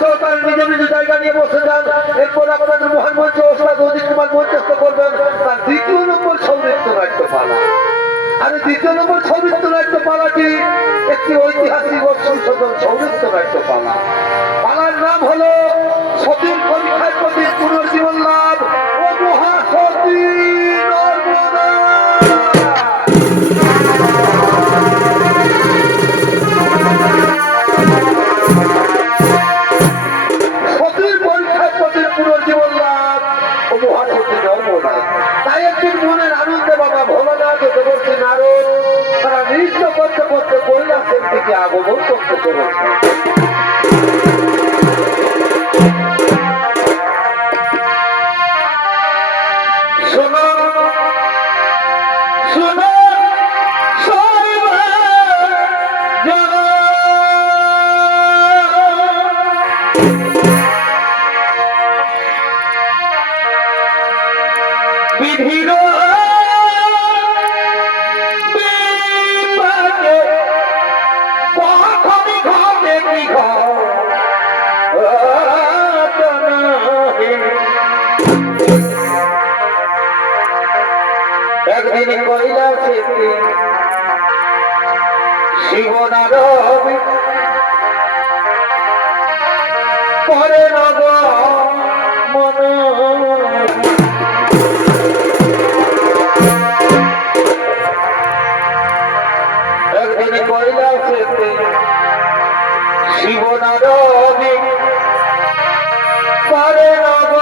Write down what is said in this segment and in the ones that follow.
সহকারে নিজ নিজ জায়গা নিয়ে বসে যান। এরপর আপনাদের মহান মঞ্চ ওস্তাদ অজিত কুমার মঞ্চস্থ করবেন তার দ্বিতীয় নম্বর সৌনৃত্য নাট্যপালা। আর দ্বিতীয় নম্বর সৌনৃত্য নাট্যপালাটি একটি ঐতিহাসিক ও সংশোধন সৌনৃত্য নাট্যপালা। পালার নাম হলো সতীর পরীক্ষার প্রতি পুনর্জীবন লাভ ও মহাসতী নর্মদা। সতীর পরীক্ষার প্রতি পুনর্জীবন লাভ ও মহাসতী নর্মদা। তাই একদিন মনের আনন্দে বাবা ভোলানাথ ও দেবর্ষী নারদ তারা নৃত্য করতে করতে কৈলাসের দিকে আগমন করতে চলেছে। একদিন কৈলাসে শিবনারদ পরে নব মন একদিন কৈলাসে শিবনারদ পরে নব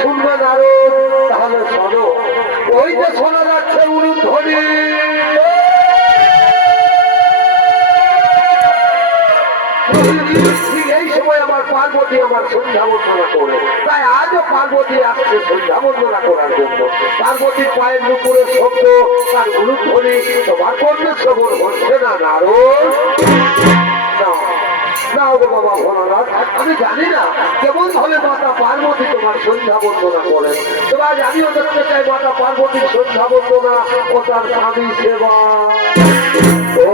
শুনবে নারদ, তাহলে শোনো। ওই যে শোনা যাচ্ছে উলুধ্বনি। এই সময় আমার পার্বতী আমার সন্ধ্যা বন্দনা করে, তাই আজও পার্বতী আসছে সন্ধ্যা বন্দনা করার জন্য। পার্বতীর পায়ের নুপুরের শব্দ, তার উলুধ্বনি তোমার কর্ণের শ্রবণ হচ্ছে না নারদ? না গো বাবা ভোলানাথ, আমি জানি না কেমন ভাবে মাতা পার্বতী তোমার সন্ধ্যা বন্দনা করেন। তোমার আমিও দেখতে চাই মাতা পার্বতীর সন্ধ্যা বন্দনা ও তার স্বামী সেবা। ও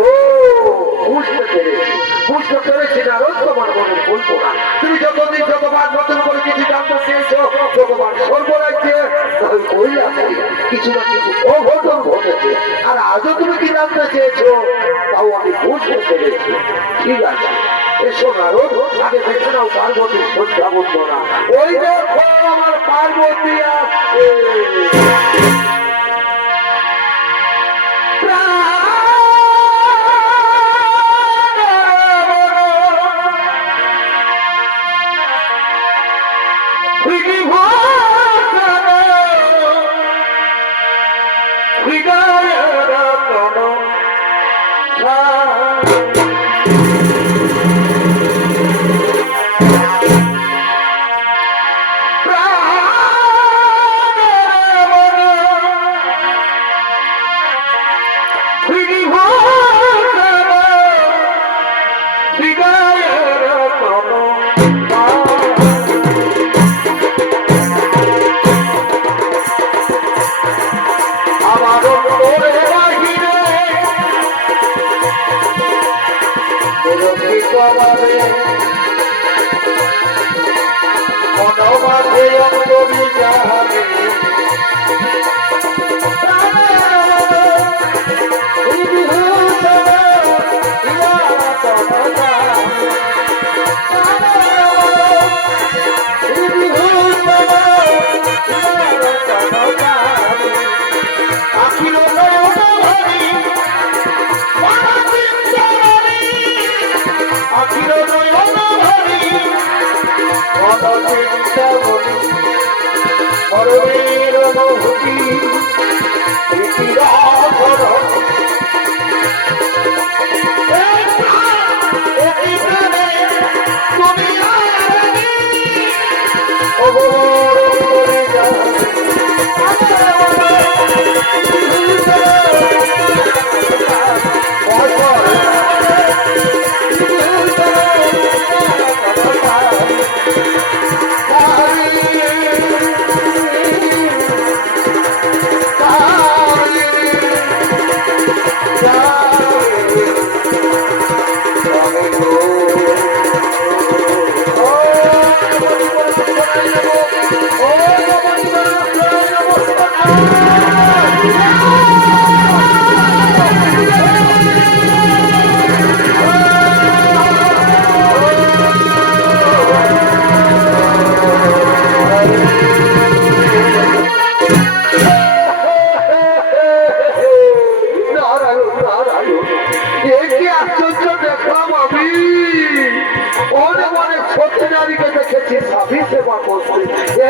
বুঝতে পেরেছি নারদ, তোমার মনে বলবো না। তুমি যতদিন যতবার নতুন করে কিছু জানতে চেয়েছো, যতবার সর্বরাজ্যে ওই আছে কিছু না কিছু অঘটন ঘটেছে, আর আজও তুমি কি জানতে চেয়েছো, তাও আমি বুঝতে পেরেছি। ঠিক আছে, এসো নারদ, আগে দেখে নাও পার্বতীর সন্ধ্যা বন্দনা। ওই দেখো আমার পার্বতী আছে।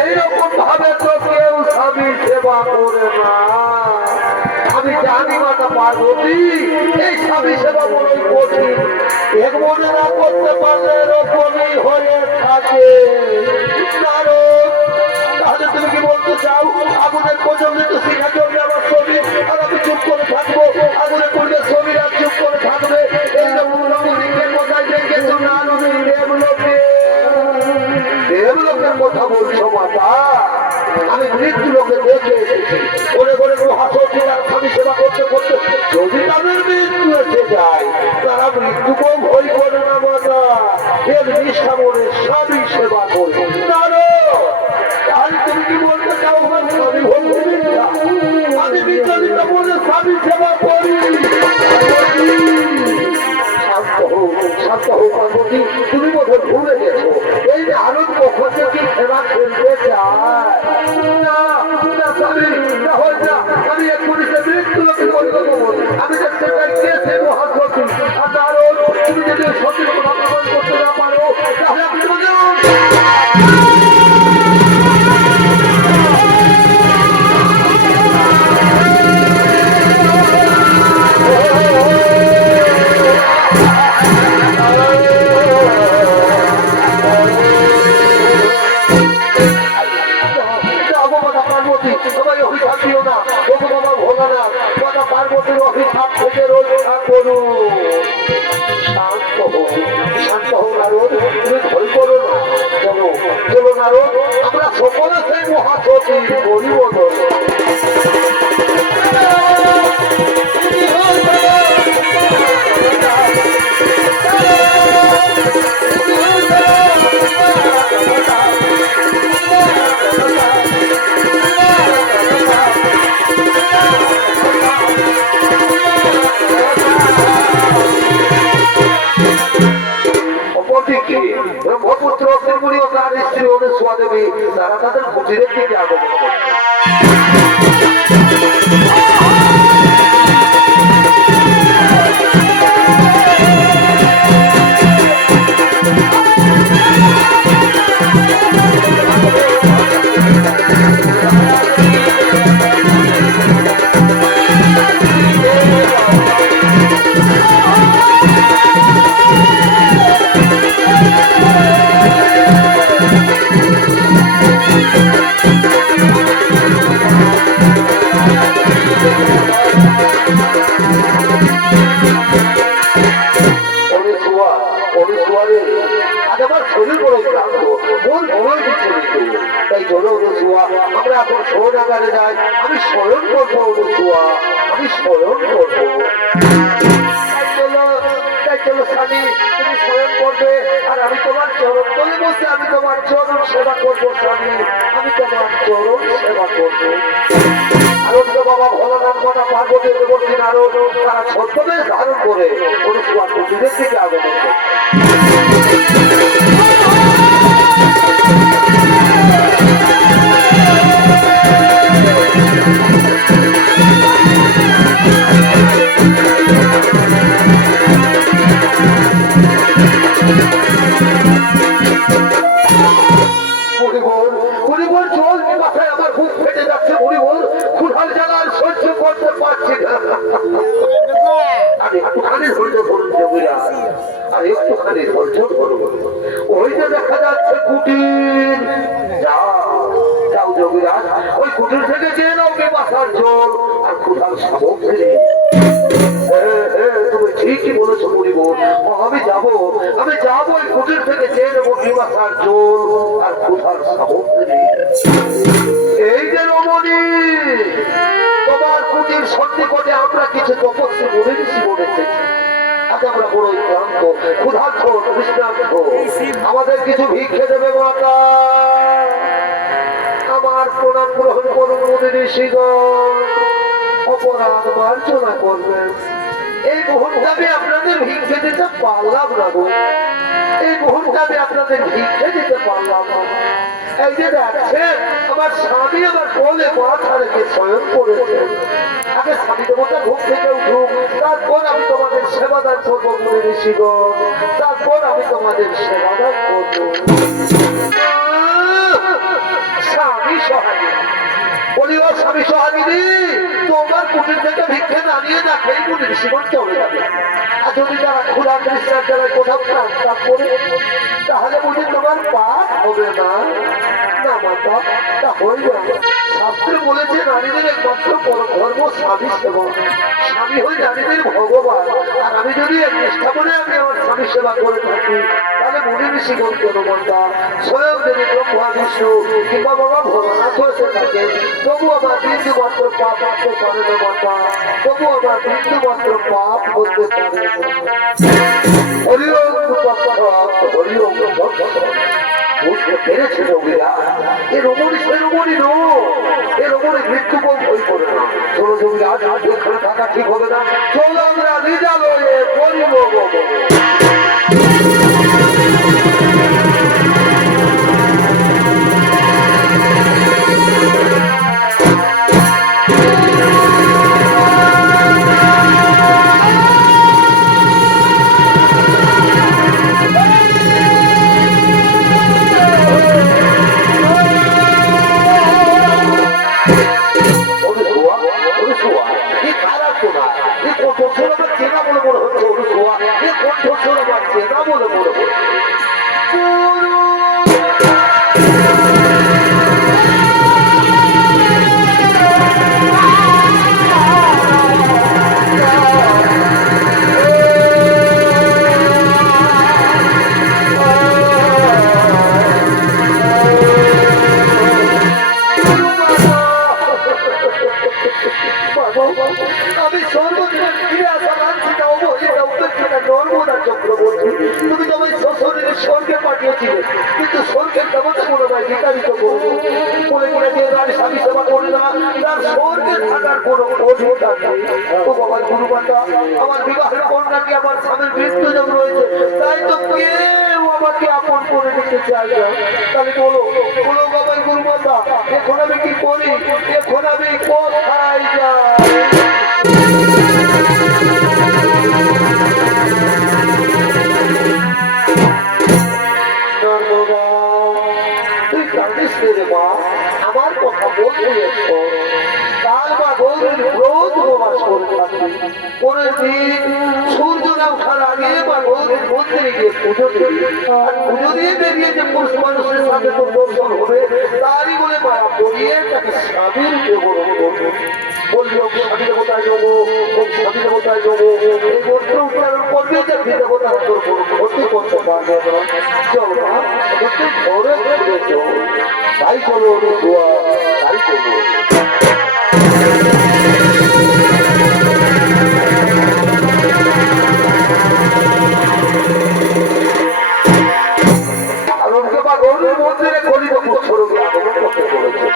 এইরকম ভাবে তো কেউ স্বামী সেবা করে না। আমি জানি মাতা পার্বতী, এই স্বামী সেবা বড়ই কঠিন, এক মনে না করতে পারলে এরকমই হয়ে থাকে। তাহলে তুমি কি বলতে চাও, আগুনের প্রচলিত শিখা চলবে আমার শরীর, আর আমি চুপ করে থাকবো? আগুনের পূর্বে শরীর আর চুপ করে থাকবে? এইরকম রকমের কোথায় দেখেছো না? দেবলোকের কথা বলছো মাতা? আমি মৃত্যু লোকে দেখে এসেছি, করে করে মহাসতী আর স্বামী সেবা করতে করতে যদি তাদের মৃত্যু এসে যায়, তারা মৃত্যুকেও ভয় করে না মাতা, এর নিষ্ঠা মনে স্বামী সেবা করে। তাহলে তুমি কি বলতে চাও আমার স্বামী ভক্তি মিথ্যা? আমি বিচলিত বলে স্বামী সেবা করি। শান্ত হোক পার্বতী, তুমি বোধহয় ভুলে গেছো এই যে আনন্দ কখন থেকে সেবা খেলতে চায় না। আমি এক পুলিশের মৃত্যু লোকে পরিণত করি, আমি যে সেটাই কেসে মহাসতী। আর কারণ তুমি যদি সঠিক কথা প্রমাণ করতে না পারো, তাহলে আপনি পার্বতীর অভিশাপ থেকে রক্ষা করুন। শান্ত হো নারদ, তুমি ভয় করো না। চলো চলো নারদ, আমরা সকলে সেই মহাসতী পরিবর্তন। অনুসুয়া দেবী তারা তাদের কুটিরের দিকে আগমন করছে। আমরা এখন শোনাগারে যাই, আমি স্মরণ করবো অনুসুয়া, আমি স্মরণ করবো। তাই চলো স্বামী, তুমি স্মরণ করবে আর আমি তোমার চরণ তলে বসে আমি তোমার চরণ সেবা করবো স্বামী, আমি তোমার চরণ সেবা করবো। আনন্দ বাবা ভোলানাথ মাতা পার্বতী দেবর্তী নারদ তারা ছদ্মবেশ ধারণ করে অনুসুয়া কুটিরের দিকে আগমন করে। ওই যে দেখা যাচ্ছে কুটির, যাও যোগীরাজ, ওই কুটির থেকে যে নাও বাসার জল আর ক্ষুধার সামগ্রী। তুমি ঠিকই বলেছো মুনিবর, আমি যাবো ওই কুটির থেকে চেয়ে নেবো বিবাসার জল আর ক্ষুধার সামগ্রী। এই যে রমণী, তোমার কুটির সন্নিকটে আমরা কিছু তপস্বী বলে ঋষি বলেছি। আজ আমরা বড়ই ক্লান্ত, ক্ষুধার্ত, তৃষ্ণার্ত, আমাদের কিছু ভিক্ষে দেবে মাতা। আমার প্রণাম গ্রহণ করুন মুনি ঋষিগণ, অপরাধ মার্জনা করবেন। এই মুহূর্তে আমি আপনাদের ভিক্ষে দিতে পারলাম না গো, এই মুহূর্তে আমি আপনাদের ভিক্ষে দিতে পারলাম না। এই যে দেখছেন আমার স্বামী আমার কোলে মাথা রেখে স্বয়ং করেছে। আগে স্বামী দেবতা ঘুম থেকে উঠুক, তারপর আমি তোমাদের সেবাদান করবো মুনি ঋষিগণ, তারপর আমি তোমাদের সেবাদান করবো। স্বামী সহায়ী বলি, ও স্বামী সহায়িনী, তোমার কুটির থেকে ভিক্ষে না নিয়ে না খেয়ে মুনি ঋষিগণ চলে যাবে। আর যদি তারা ক্ষুধা তৃষ্ণার দ্বারা কোথাও প্রাণ করে, তাহলে বুঝি তোমার পাপ হবে না। না মাতা, তা হইবে না। শাস্ত্রে বলেছে নারীদের একমাত্র ধর্ম স্বামী সেবা, স্বামী হই নারীদের ভগবান। আর আমি যদি নিষ্ঠা করে আমি আমার স্বামী সেবা করে থাকি, তাহলে মুনি ঋষিগণ কেন মাতা, স্বয়ং যদি ব্রহ্মা বিষ্ণু কিংবা বাবা ভোলানাথ হয়েছে থাকে, তবু আমার বিন্দু মাত্র পাপ করতে পারে না মাতা, তবু আমার বিন্দু মাত্র পাপ করতে পারে না। হরিওম হরিওম বুঝতে পেরেছে যোগীরা, এ রমণী সে রমণী নো, এ রমণী মৃত্যু কোন ভয় করে না। চলো যোগীরা, আজ এখানে থাকা ঠিক হবে না, চলো আমরা নিজালয়ে করিব। চেনা বলে মনে হচ্ছে অনুসুয়া, এ কণ্ঠ আমার চেনা বলে মনে হচ্ছে। আমি সর্বদিনের ফিরে আসা লাঞ্ছিতা অবহেলিতা উপেক্ষিতা নর্মদা চক্রবর্তী, তুমি তোমার শ্বশুরের স্বর্গে পাঠিয়েছিলে, কিন্তু স্বর্গের দেবতা মনে হয় বিতাড়িত করবো বলে কিনা যে তার স্বামী সেবা করে না, তার স্বর্গে থাকার কোনো অধিকার নেই। ও বাবার গুরুমাতা, আমার বিবাহের কন্যাটি আমার স্বামীর মৃত্যুজন রয়েছে, তাই তো কেউ আমাকে আপন করে নিতে চাইছো, তাহলে বলো বলো বাবার গুরুমাতা, এখন আমি কি করি, এখন আমি কোথায় যাই? তুই জানিস রে মা, আমার কথা বলতে কাল বা গৌরীর রোজ উপবাস করে থাকবি। পরের দিন সূর্য না ওঠার আগে বা গৌরীর মন্দিরে গিয়ে পুজো দিবি। আর পুজো দিয়ে বেরিয়ে যে পুরুষ মানুষের সাথে তোর দর্শন হবে, তারই বলে মায়া করিয়ে তাকে স্বামীর বিবরণ করবো। বলবি ওকে স্বামী দেবতায় যাবো, ওকে স্বামী দেবতায় যাবো, এই মন্ত্র উচ্চারণ করবে যে দেবতা তোর ভর্তি করতে পারবে না। চল মা, তুই ঘরে ফিরে চল, তাই চলো দোয়া, তাই চলো। আর ওকে বা গৌরীর মন্দিরে গরিব পুষ্পরূপে আগমন করতে বলেছে।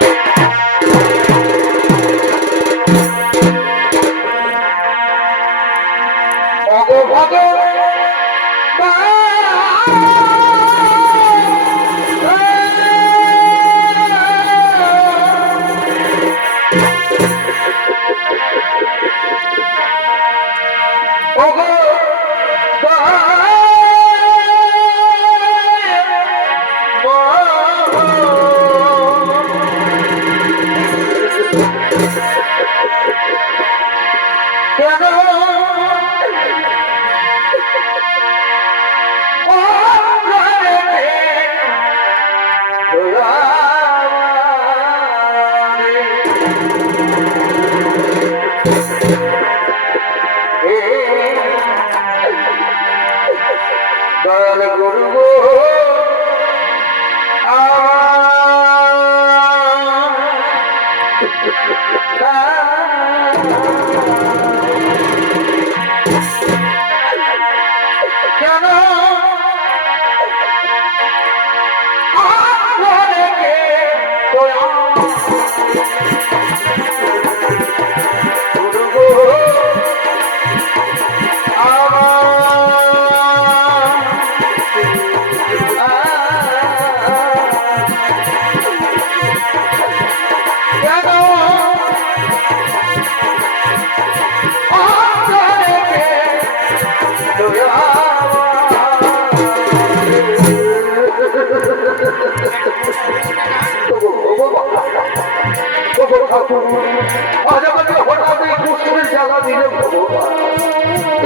আজ আমাকে হঠাৎ এই কুসুমের জ্বালা দিলে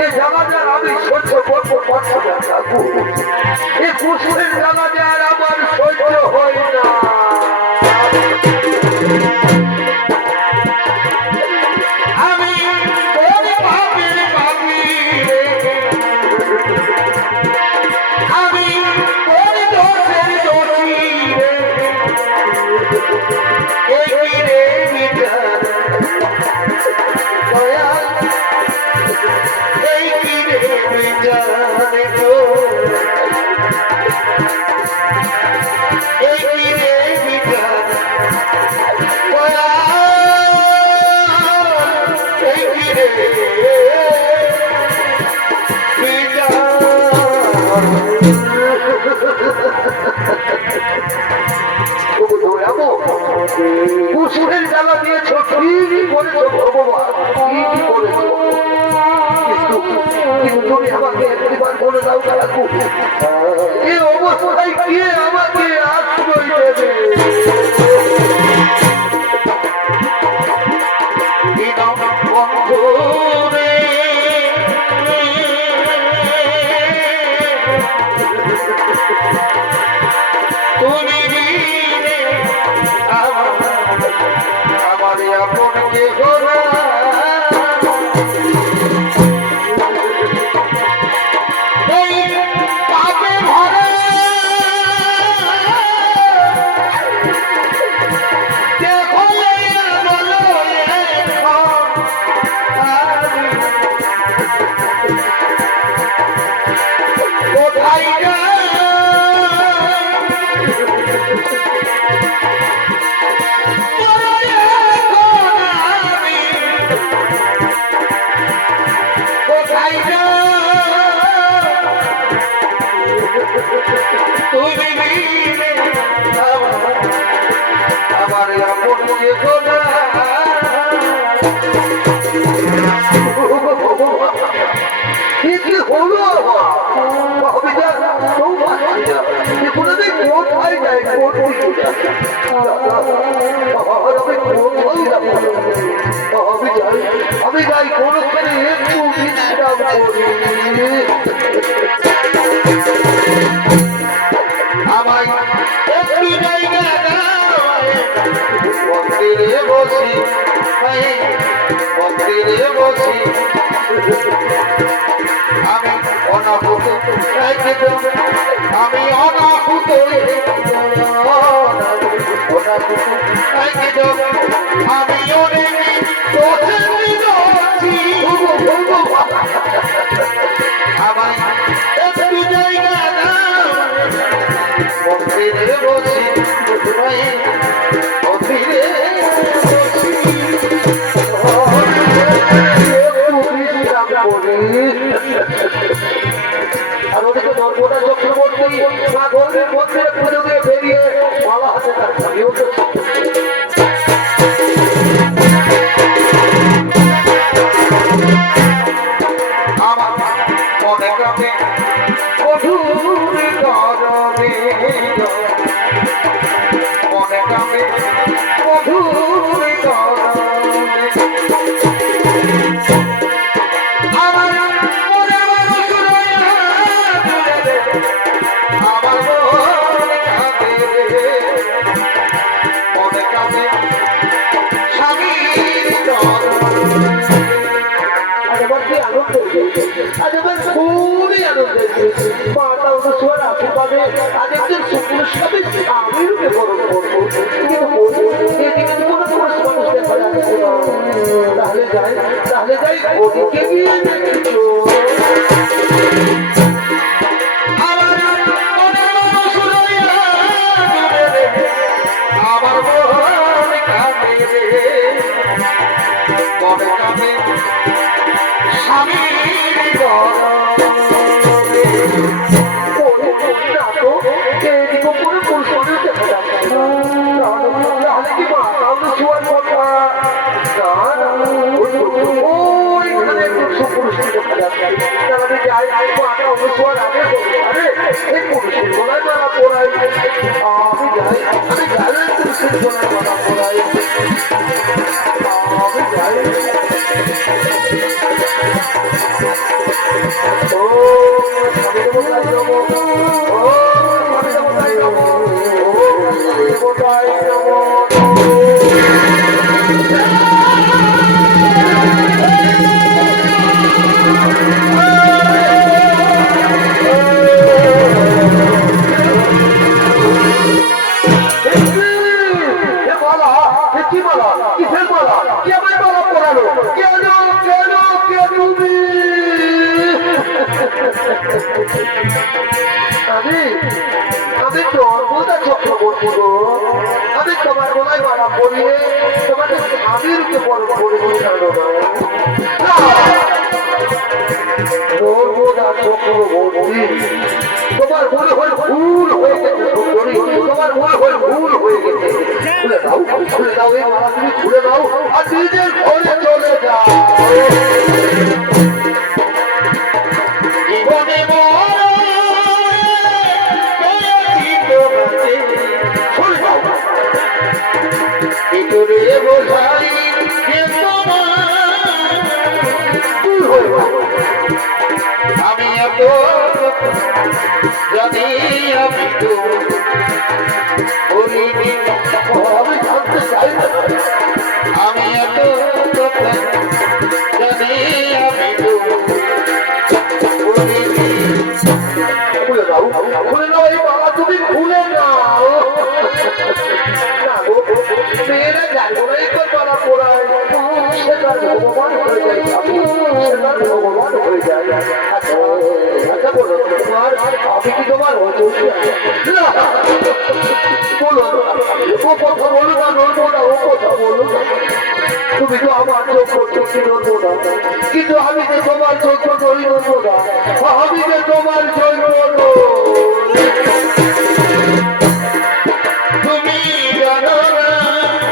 এই জ্বালাটা আমি সহ্য করবো পারছি না। এই কুসুমের জ্বালাটা আর আমার সহ্য হয় না। আমি আমি দোষের দোষী কুসুমের জ্বালা দিয়েছ, কি করেছো ভগবান, কি করেছো? কিন্তু তুমি আমাকে একবার বলে দাও কাকু, এই অবস্থায় কে আমাকে আশ্রয় দেবে? আমার আপন যে গোনা কি হলো অবিচার কোনদিন কোথায় যায় আমি যাই কোনখানে একটু বিশ্রাম করি আমায় একটু জায়গা মন্দিরে বসি মন্দিরে বসি আমি অনাহুত আমি অনাহুত আমি অনেক আমায় একটু জায়গা মন্দিরে বসি মন্দিরে আর ওদিকে নর্মদা চক্রবর্তী সাগরের মধ্যে পুজো দিয়ে বেরিয়ে মালা হাতে আমার মনে কামে মনে কামে খুবই আনন্দ মাতা অনুসর আশীর্বাদে আজ একজন সুপুরুষকে আমি রূপে বরণ করবো তাহলে যাই ওদিকে গিয়ে আমার মনে কাঁদে মনে কাঁদে স্বামী আমি নর্মদা চক্রবর্তী আমি তোমার গলায় মালা পরিয়ে তোমাকে স্বামীর কে বড় করে বোঝানো নর্মদা চক্রবর্তী তোমার মনে হয় ভুল হয়ে গেছে সুন্দরী তোমার মনে হয় ভুল হয়ে গেছে খুলে দাও এই মালা তুমি খুলে দাও আর নিজের ঘরে চলে যাও আমি এত জানি আমি তো বলিনি আমি জানতে চাই না আমি এত জানি আমি তো বলিনি খুলে দাও এই বাবা তুমি খুলে দাও মেয়েরা জানো না এই বাবা পড়ায় সেটা ভগবান হয়ে যায় সেটা ভগবান হয়ে যায় আচ্ছা বলো তোমার আমি কি তোমার বলো ও কথা বলো না নড়বো না ও কথা বলো না তুমি তো আমার চোখ চোখে নড়বো না কিন্তু আমি যে তোমার চোখ নড়ি নড়বো না আমি যে তোমার জন্য তুমি জানো না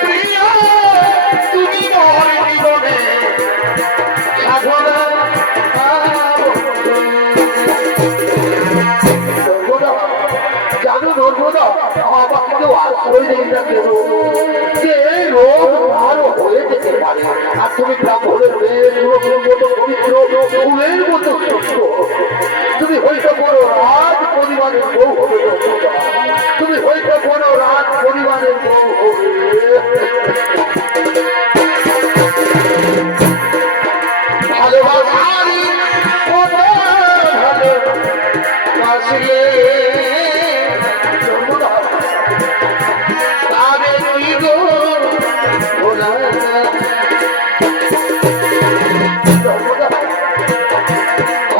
প্রিয় তুমি মোর জীবনে সাধনা জানো নর্মদা আমাকে কেউ আশ্রয় দেয় না কেন যে এই রোগ আরো হয়ে যেতে পারে আর তুমি ব্রাহ্মণের মতো পবিত্র ফুলের মতো সুস্থ তুমি হয়তো বড় রাজ পরিবারের বউ হবে তুমি হয়তো বড় রাজ পরিবারের বউ হবে ভালোবাসারি ভালোবাসিয়ে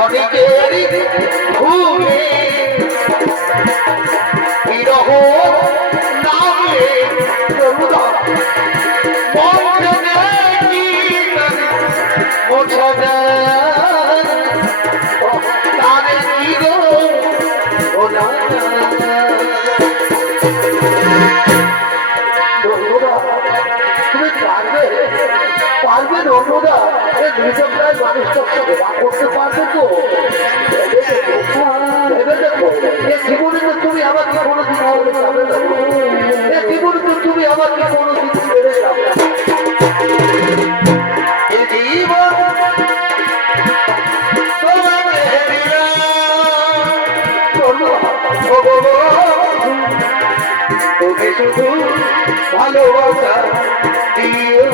অনেকের ভুলে বিরহ নামে তুমি পারবে পারবে নর্মদা এই দুজনটায় মানুষটা সেবা করতে পারবে তো ভেবে দেখো এ জীবনে তো তুমি আমাকে কোনোদিন হবে যাবে না এ জীবনে তো তুমি আমাকে কোনোদিন ছেড়ে যাবে এ জীবন তুমি শুধু ভালোবাসা দিও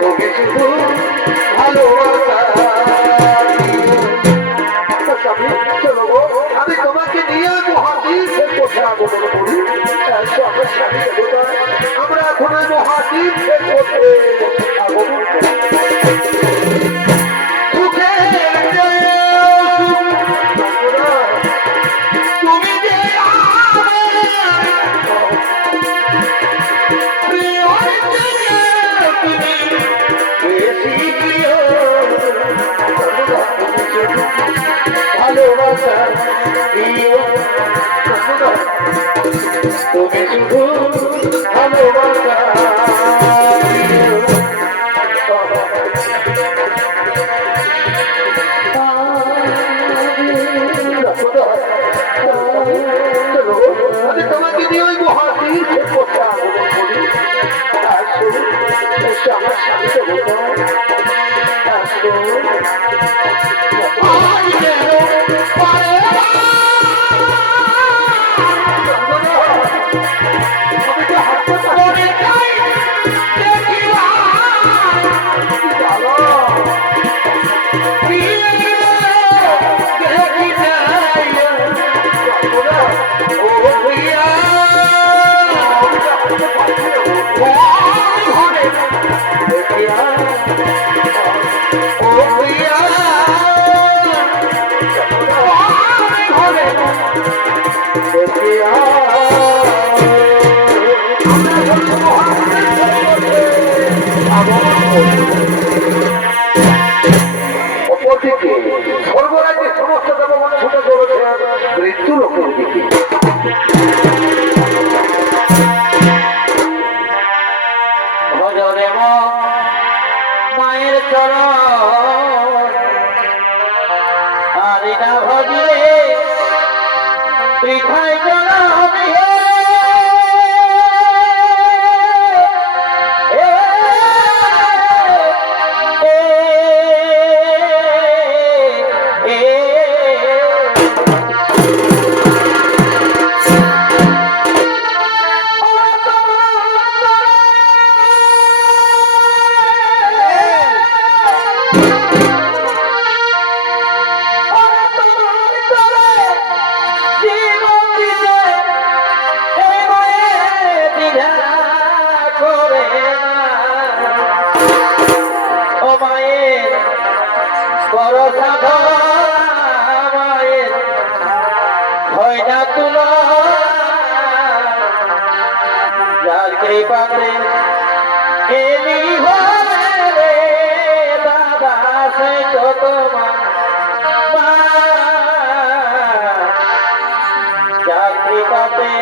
তোকে শুধু ভালোবাসা আমি তোমাকে নিয়ে মহাদ্বীপ কোঠে আগমন করি আমরা এখন মহাদ্বীপ কোঠে আগমন করি ভালোবাসা তুমি শুধু ভালোবাসা আমি তোমাকে দিয়ে ওই মহাদীর করতে আবেদন করি আমার স্বামীকে বলতে অপরদিকে সর্বরাজ্যের সমস্ত দেবগণ ছুটে চলেছে মৃত্যু লোকের দিকে মায়ের চরণ আরে না ভজিলে বৃথায় চলা হবে কৃপাতে এলি রে দাদা সে তো তোমার যা কৃপাতে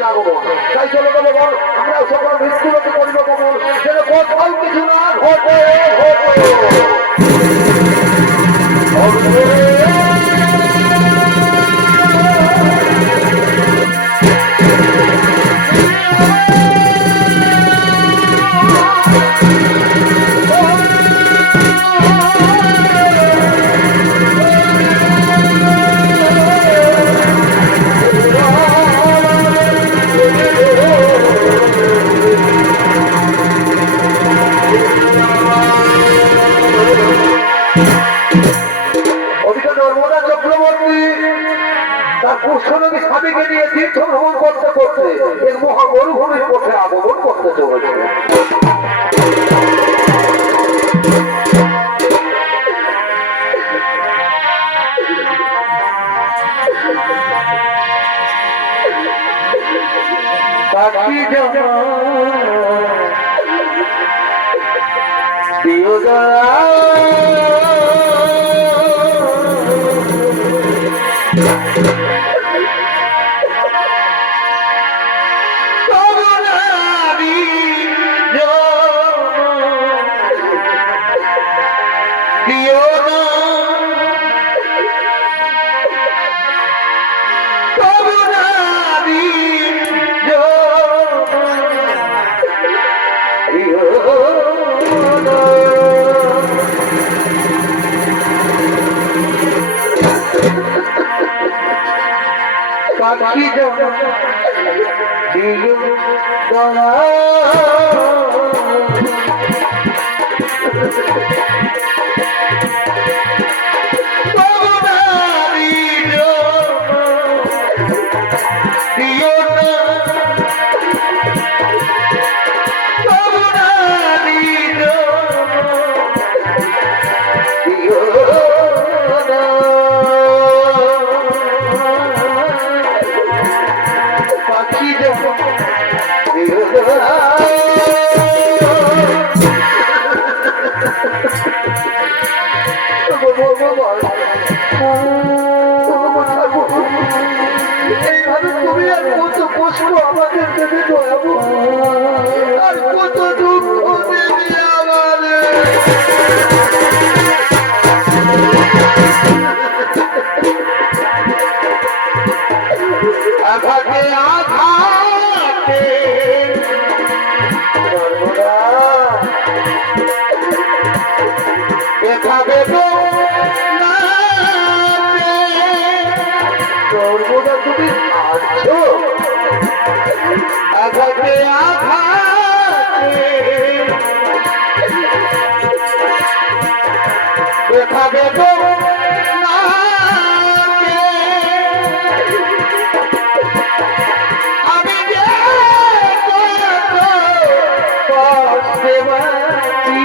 করেছেন আগমন। তাই চলো বলো বল আমরা সকল মৃত্যুলোকে করিব কমল, যেন কোথাও কিছু না ঘটে পুষ্যনদী স্বামীকে নিয়ে তীর্থ ভ্রমণ করতে করতে এর মহা মরুভূমির পথে আগমন করতে চলেছে। পাখি এইভাবে তুমি আর কত কষ্ট আমাদের দেবে দয়াবু, আর কত দুঃখ দেবে আমাদের। আঘাতে আঘাতে এভাবে সর্বদা তুমি আছো আঘাতে আঘাতে এভাবে আমি যে কষ্টে বাঁচি,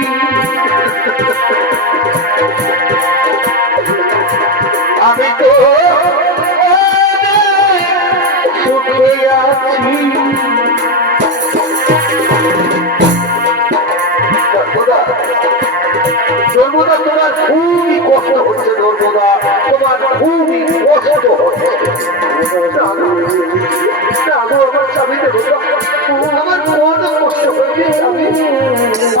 আমি তো সুখে আছি। ধর্মদা তোমার খুবই কষ্ট হচ্ছে, ধর্মদা তোমার খুবই কষ্ট হচ্ছে। আমার স্বামী আমার কত কষ্ট হয়েছে স্বামী,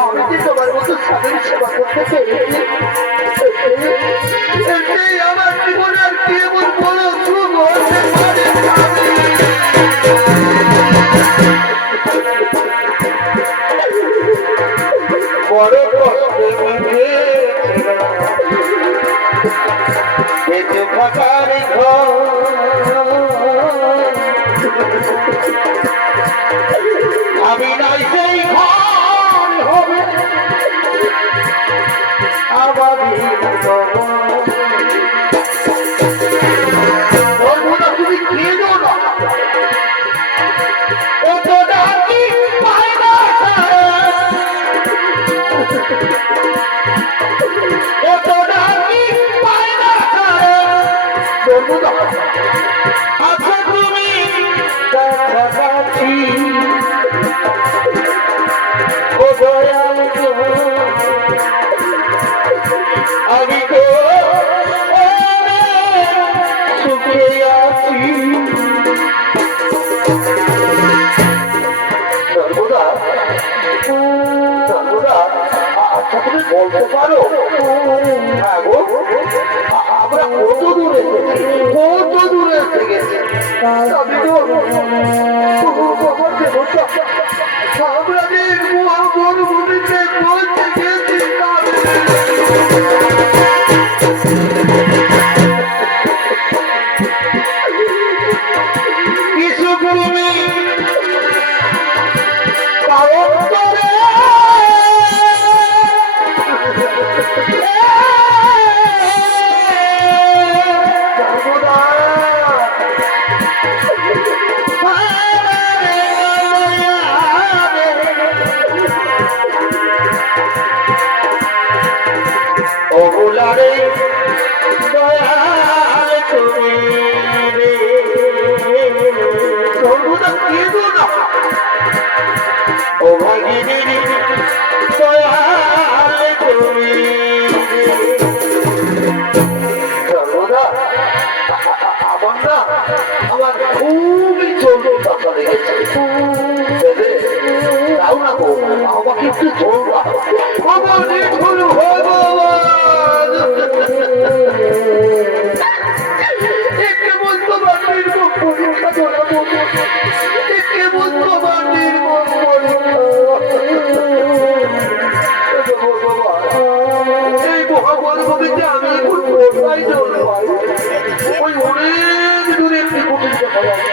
আমি যে তোমার মতো স্বামীর সেবা করতে পেরেছি, আমার জীবনে আর কি এমন বড় সুখ হতে পারে বড় কষ্টে মিঠে থাকার আমি নাই সেই ঘর হবে আমাদের তুমি কেঁদো না, ও তো ডাকি পায় না, ও তো ডাকি পায় না, আচ্ছা তুমি কাছাকাছি ও দয়াল আমি তো সুখে আছি। বলতে পারো? হ্যাঁ গো, আমরা কত দূরে এসে গেছি। আমি তো আমরা যে মরুভূমিতে পৌঁছে গেছি। কিছু ভূমি পালন করে ওগুলারে দয়াল তুমি রে সর্বদা কেঁদো না ও ভাগিনী দয়াল তুমি সর্বদা আমার খুবই চলবে কথা লেগেছে। তাও না গো, আমাকে একটু চলবা কেমন তোমার নির্মম পরীক্ষা ধরাবো, কেমন তোমার নির্মম পরীক্ষা। এই মহামরুভূমিতে আমি এখন কোথায় চলবো? ওই অনেক দূরে একটি কুটির দেখা যাবে।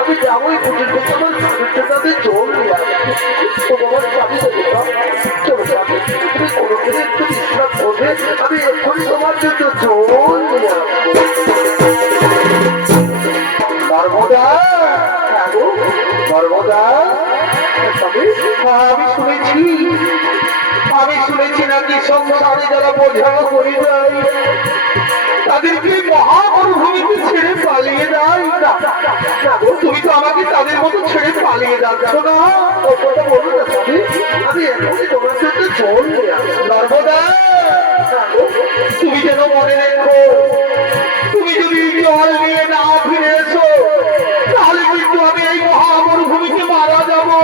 আমি যাবোই কুটির করতে, আমার স্বামীর জন্য আমি জল নিয়ে আসবো। তো বাবার স্বামী চলো স্বামী, তুমি কোনোদিন একটু বিশ্রাম করবে, আমি এক্ষুনি তোমার জন্য জল নিয়ে আসবো। নর্মদা, নর্মদা, আমি শুনেছি নাকি সংসারে যারা বোঝা করে যায় তাদেরকে মহামরুভূমিতে ছেড়ে পালিয়ে যায়। তুমি তো আমাকে তাদের মতো ছেড়ে পালিয়ে যাচ্ছ না, কথা বলো না স্বামী, আমি এখনই তোমার জন্য জল নিয়ে আসবো। নর্মদা, তুমি যেন মনে রেখো, তুমি যদি জল নিয়ে না ফিরে এসো তাহলে কিন্তু আমি এই মহামরুভূমিতে মারা যাবো।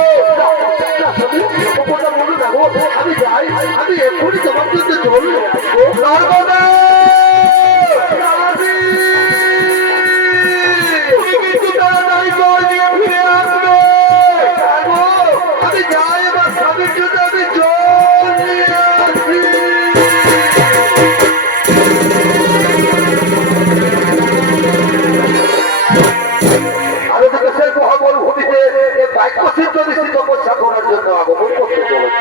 কথা বলো না গো, আমি যাই, আমি এখনই তোমার জন্য জল নিয়ে আসবো। নর্মদা, আমি যাই, আমার স্বামীর জন্য আমি জল নিয়ে আসি। আমি তো দেশের মহামরুভূমিতে বাক্য সিদ্ধ তপস্যা করার জন্য আগমন করতে চলেছি।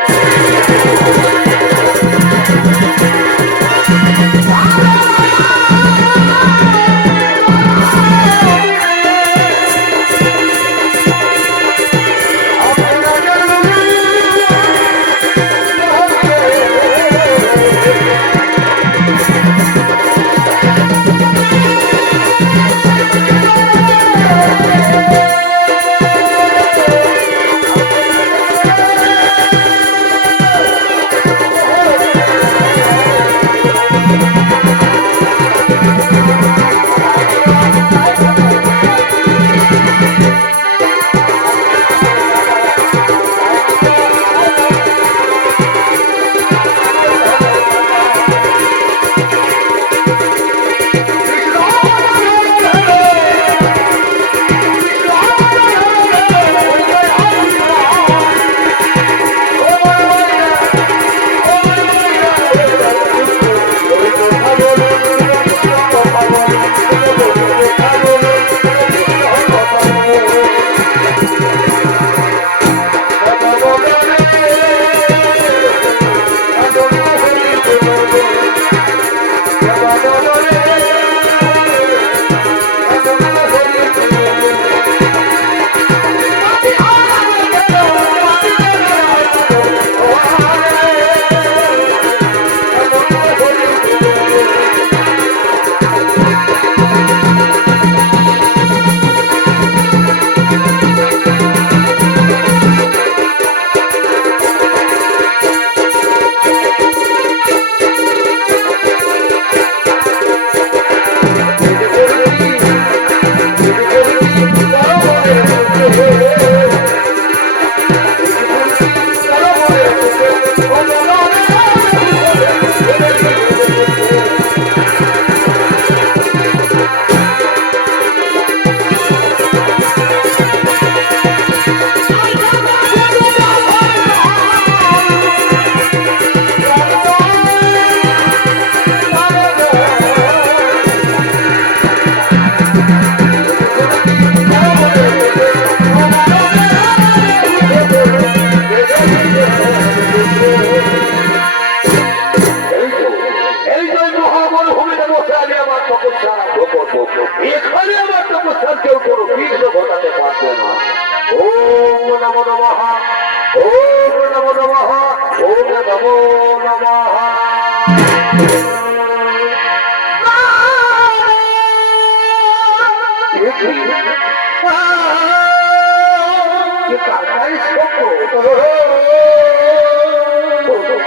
কারখানায় সত্য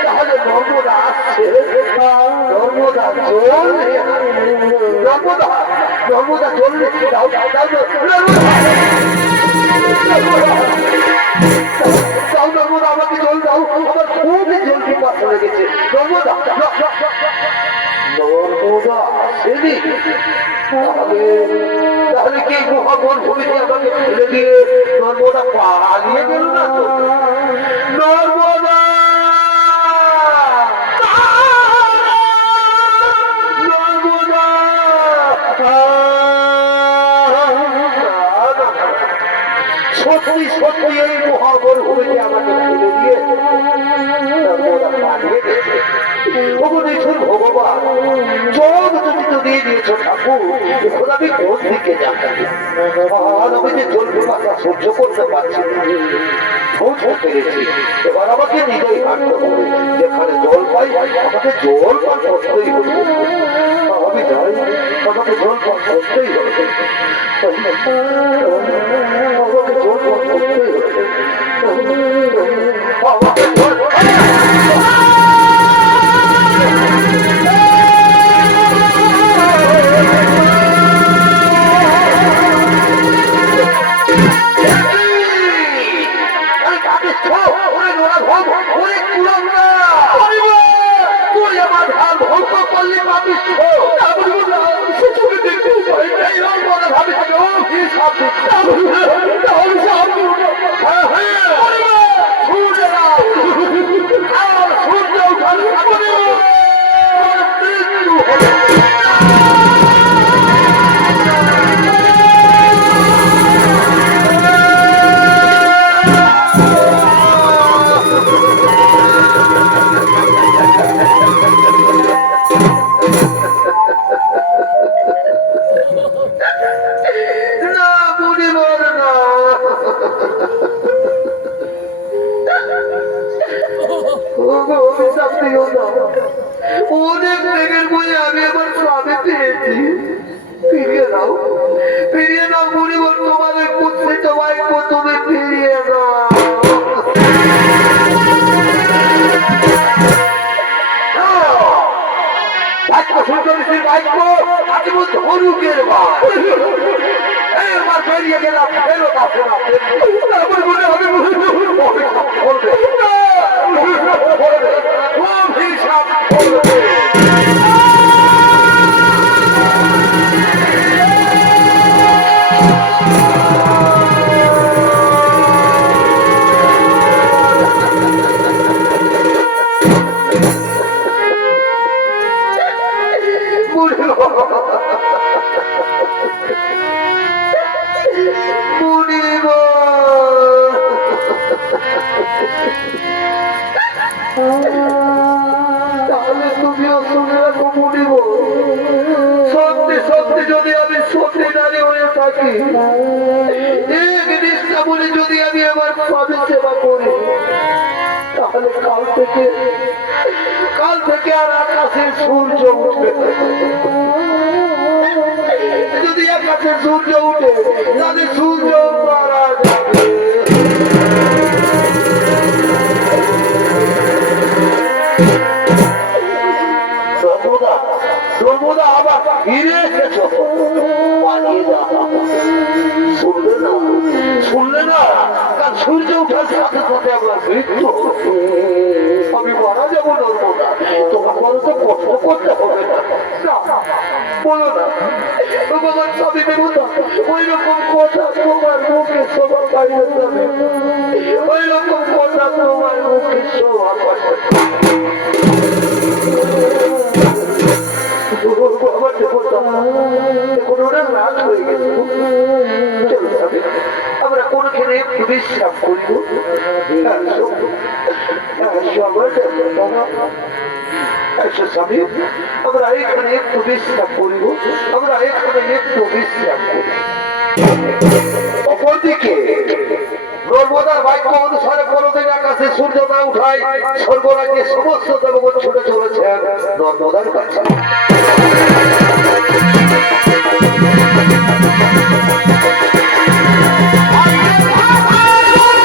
তাহলে নর্মদা আসছে নর্মদা জল নর্মদা নর্মদা জল দাও নর্মদা আমাকে জল দাও আমার খুবই জল পিপাসা লেগেছে নর্মদা নর্মদা আসেনি তাহলে কি মহাবন ভূমিতে আমাকে ফেলে দিয়ে নর্মদা পালিয়ে গেল না তো নর্মদা নর্মদা সত্যি সত্যি এই মহাবন ভূমিতে আমাকে ফেলে দিয়ে নর্মদা পালিয়ে গেছে ভগবান জল তুমি তো দিয়ে দিয়েছ ঠাকুর এখন আমি কোন দিকে যাবো আমি যে জল পিপাসা সহ্য করতে পারছি বুঝতে পেরেছি এবার আমাকে নিজেই হাঁটতে হবে যেখানে জল পাই আমাকে জল পান করতেই হবে আমি যাই আমাকে জল পান করতেই হবে আমাকে জল পান করতেই হবে অনেক মেঘের বলে আমি আমার স্বামী পেয়েছি ফিরিয়ে দাও পরিবার তোমাদের পুত্রে তোমায় প্রথমে ফিরিয়ে দাও ধরুকের এবার বেরিয়ে গেলাম ফেরত আসে না আমার মনে হবে তাহলে তুমিও শুনে রাখো মুনিব সত্যি সত্যি যদি আমি সত্যি নারী হয়ে থাকি এক নিষ্ঠা বলে যদি আমি আমার স্বামী সেবা করি তাহলে কাল থেকে আর আকাশে সূর্য উঠবে যদি আকাশে সূর্য উঠে তাহলে সূর্য মারা যাবে সর্বদা আবার ফিরে এসেছ শুনলে না কাল সূর্য উঠার সাথে সাথে আমার মৃত্যু আমি মারা যাবো নর্মদা তোমার বলো তো কষ্ট করতে হবে না বলো না তোমার স্বামী দেবতা ওই রকম কথা তোমার মুখে সবার বাইরে যাবে ওই রকম কথা তোমার মুখে সবার আমরা কোনখানে একটু বিশ্রাম করিব স্বামী আমরা এখানে একটু বিশ্রাম করিব আমরা এখানে একটু বিশ্রাম করি অপরদিকে নর্মদার বাক্য অনুসারে কোনদিন আকাশে সূর্য না উঠায় স্বর্গরাজ্যে সমস্ত দেবগণ ছুটে চলেছেন নর্মদার কাছে Oh,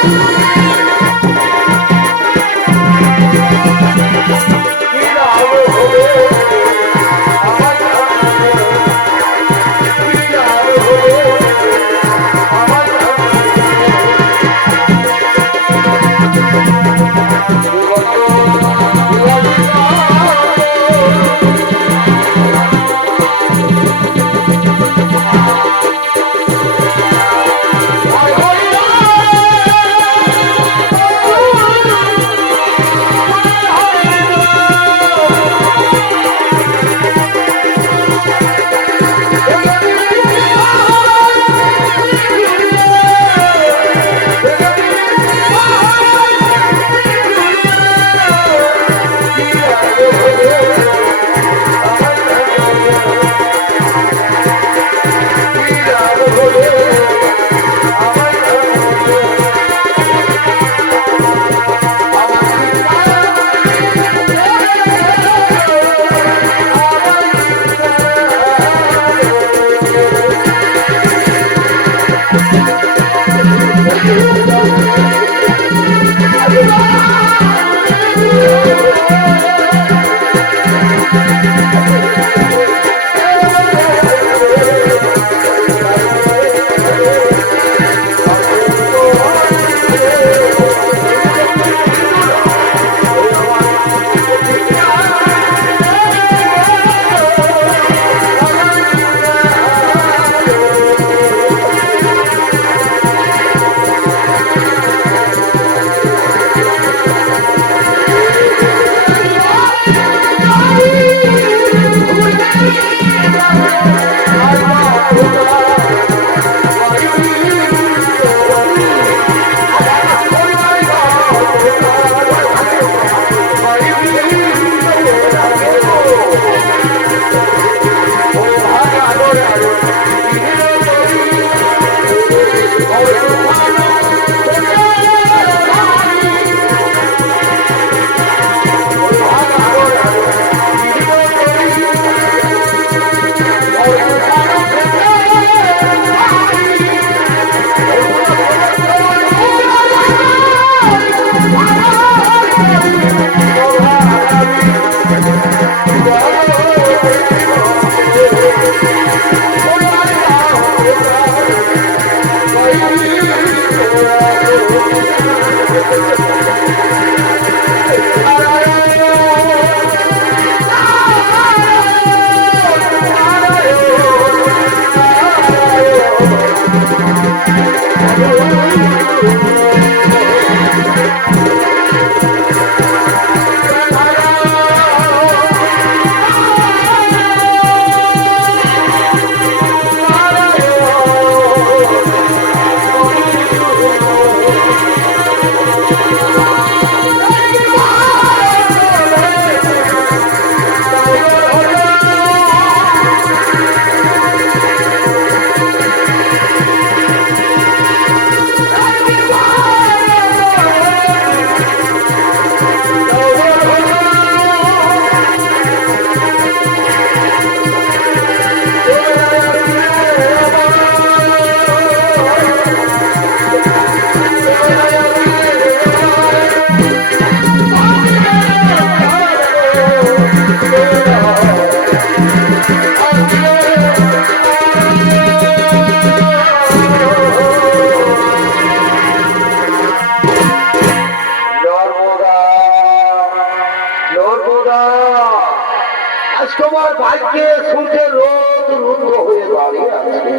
আজ তোমার ভাগ্যে সূর্যের রোদ রুদ্র হয়ে দাঁড়িয়ে আছে।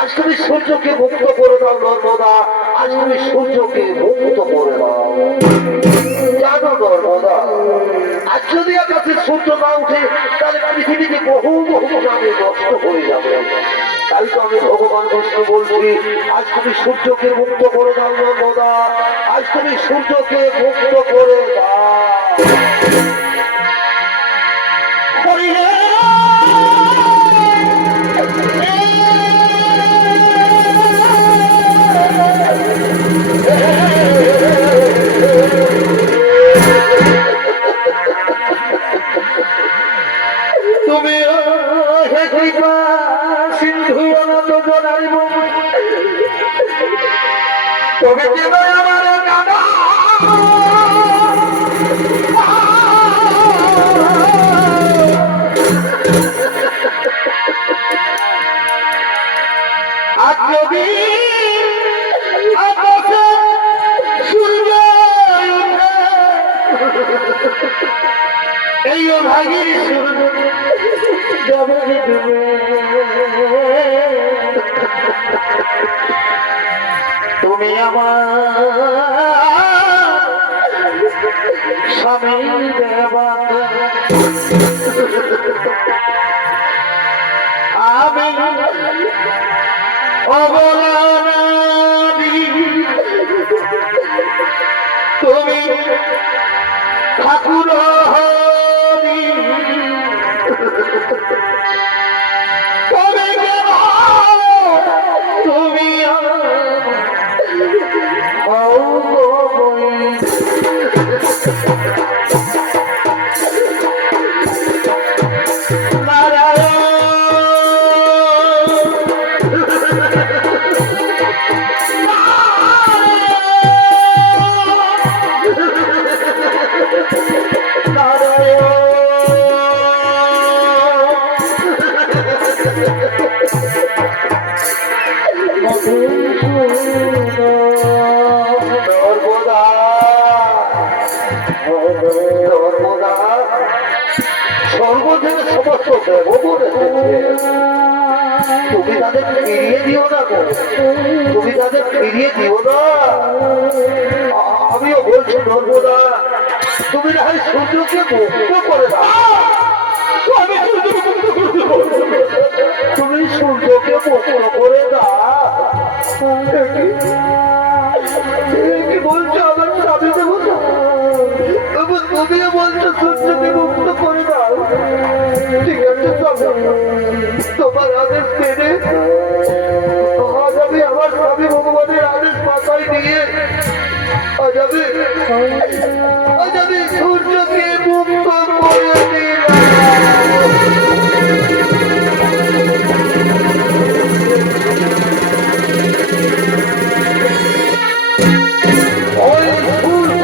আজ তুমি সূর্যকে মুক্ত করে দাও নর্মদা, আজ তুমি সূর্যকে মুক্ত করে দাও। জানো নর্মদা, আজ যদি আকাশে সূর্য না উঠে তাহলে পৃথিবীতে বহু বহু গ্রামে নষ্ট হয়ে যাবে। তাই তো আমি ভগবান কৃষ্ণ বলছি, আজ তুমি সূর্যকে মুক্ত করে দাও নর্মদা, আজ তুমি সূর্যকে মুক্ত করে দাও। তুমি সিন্ধু তবে কেন আমার দাদা আজ যদি আকাশে সূর্য এই ভাগির সূর্য যাবে ডুবে, তুমি আমার স্বামী দেবতা, আমি অবলাদি, তুমি ঠাকুর হবি, তুমি তুমি নারায়ণ নর্মদা নর্মদা সর্বদিন সমস্ত দেবগুণ এসেছে, তুমি তাদের ফিরিয়ে দিও না গো, তুমি তাদের ফিরিয়ে দিও না। আমিও বলছি নর্মদা, তুমি না হয় সূর্যকে মুক্ত করে দাও। তুমি সূর্যকে মুক্ত করে দাও। কি বলছো? আমার স্বামী দেবো না, তুমিও বলছো সূর্যকে মুক্ত করে দাও। ঠিক আছে, তোমার আদেশ মেনে আজ আমি আমার স্বামী ভগবানের আদেশ মাথায় নিয়ে আজ আমি সূর্যকে মুক্ত করে দিলাম। ওই সূর্য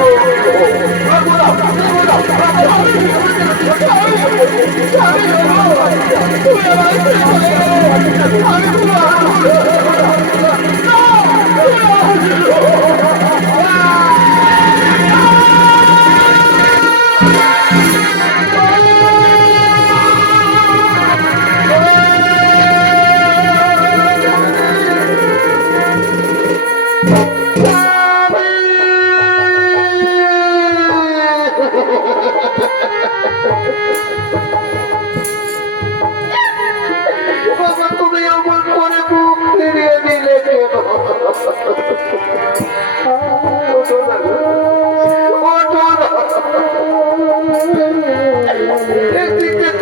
তুমি আমার করে মুখ ফিরিয়ে দিলে কেন?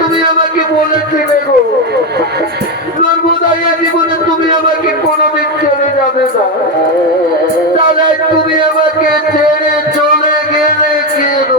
তুমি আমাকে বলেছিলে গো নর্মদাইয়া জীবনে তুমি আমাকে কোনোদিন ছেড়ে যাবে না, তাহলে তুমি আমাকে ছেড়ে চলে গেলে কেন?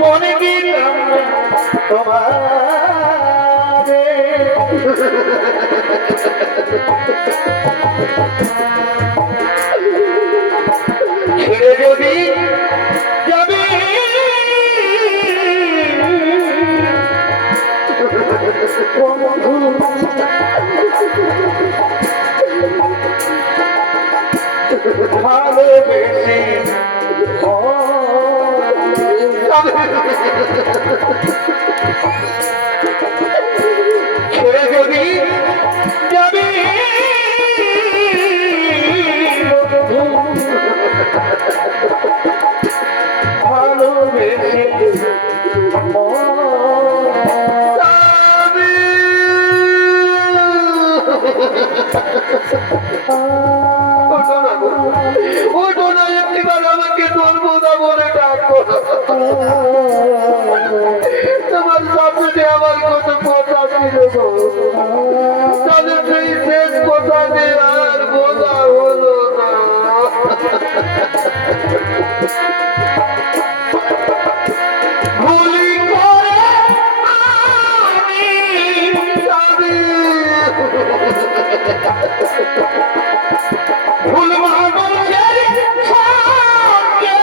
মনে দিলাম তোমার ছেড়ে যদি যাবে ভালোবেসে ছেড়ে যদি যাবে ভালোবেসে ওঠো না, একটিবার আমাকে নর্মদা বলে ডাকো। তোমার সামনে আমার কত কথা ছিল, তাদের সেই শেষ কথা দিয়ে আর বোঝা হলো না। ভুলি করে ভুল মানুষের সঙ্গে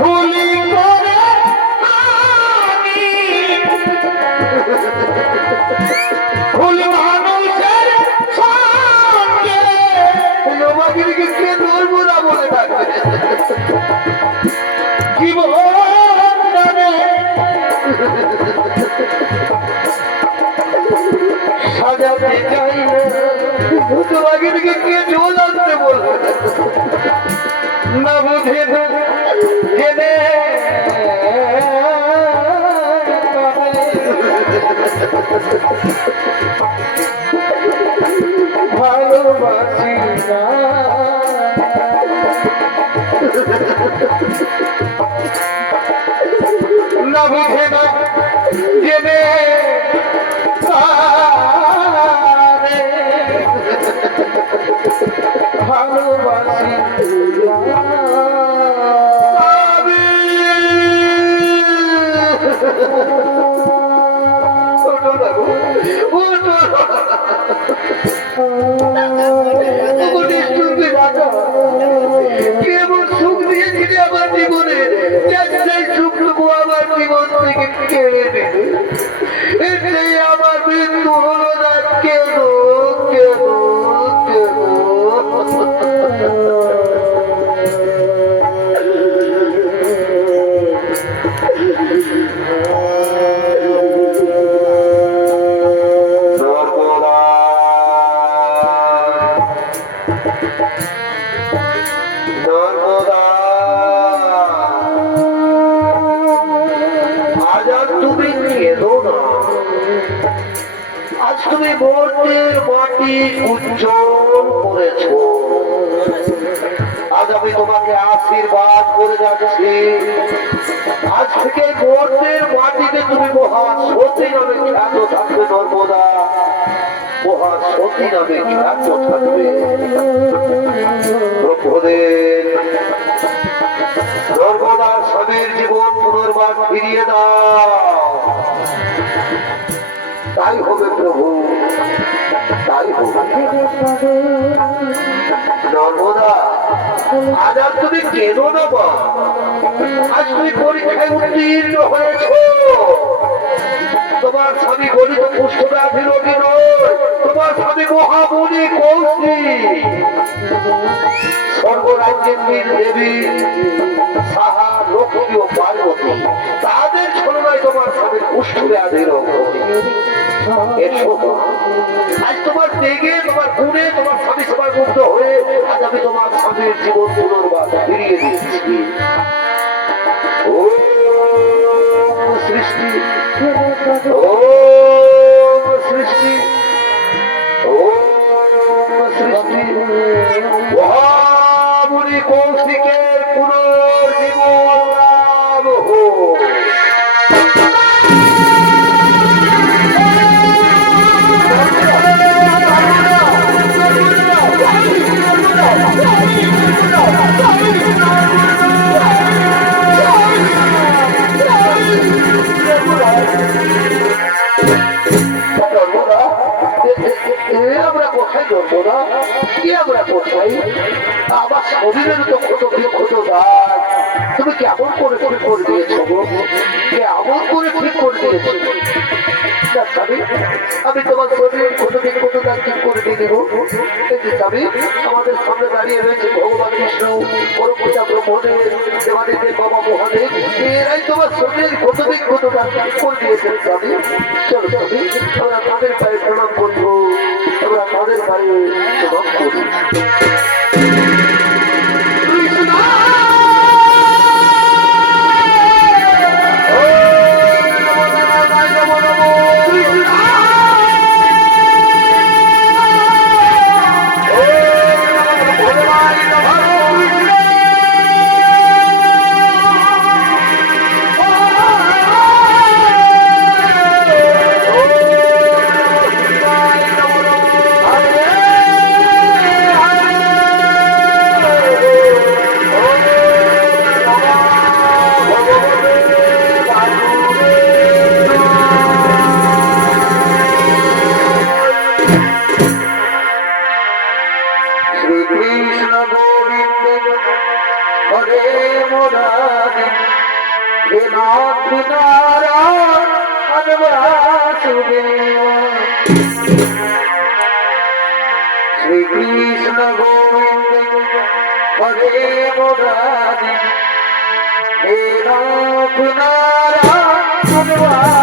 ভুলি করে আমি ভুল মানুষের সঙ্গে আমাকে কে ধরবো না বলে থাকবে জীবন সাজাতে চাই তোমাকে দিকে কে জল আসতে বলবে না বুঝে জেনে ভালোবাসি না বুঝে না জেনে নর্মদা আজ আর তুমি কেঁদো না, আজ তুমি মর্তের মাটি উজ্জ্বল করেছ। আজ আমি তোমাকে আশীর্বাদ করে যাচ্ছি, আজ থেকে মর্তের মাটিতে তুমি মহাসতী নামে খ্যাত থাকবে। নর্মদা মহাসতী নামে খ্যাত থাকবে। ব্রহ্মদেব নর্মদার স্বামীর জীবন পুনর্বার ফিরিয়ে দাও। তাই হবে প্রভু, তাই হবে। নর্মদা আজ আর তুমি কেঁদো না মা, আজ তুমি পরীক্ষায় উত্তীর্ণ হয়েছ। তোমার স্বামী গলিত কুষ্ঠব্যাধি রোগী নয়, তোমার স্বামী মহামণি কৌশিক স্বর্গরাজ্যের দেবী সাহা লক্ষ্মী ও পার্বতী, তাদের ছলনায় তোমার স্বামীর কুষ্ঠব্যাধি রোগ। আজ তোমার তেগে, তোমার গুণে তোমার স্বামী সবার মুগ্ধ হয়ে আজ আমি তোমার স্বামীর জীবন পুনর্বার ফিরিয়ে দিচ্ছি। ও সৃষ্টি, ও সৃষ্টি, ও সৃষ্টি, মহামণি কৌশিকের পুনর্জীবন লাভ হোক। আমরা কোথায় ধরবো না, কি আমরা কোথায়? আমার শরীরের তো ক্ষত ক্ষত দাগ, তুমি কেমন করে ঠিক করে দিয়েছো গো, কেমন করে ঠিক করে দিয়েছো? আমি তোমার শরীরের ক্ষত ক্ষত দাগ ঠিক করে দিয়ে দেবো। এই যে স্বামী, আমাদের সামনে দাঁড়িয়ে রয়েছে ভগবান বিষ্ণু, পরমপিতা ব্রহ্মদেব, দেবাদিদেব বাবা মহাদেব, এরাই তোমার শরীরের ক্ষত দাগ ঠিক করে দিয়েছেন স্বামী। চলো স্বামী, আমরা তাদের পায়ে প্রণাম করবো, আমরা তাদের পায়ে প্রণাম করি। শ্রী কৃষ্ণ গোবিন্দ হরে মুরারি হে নাথ নারায়ণ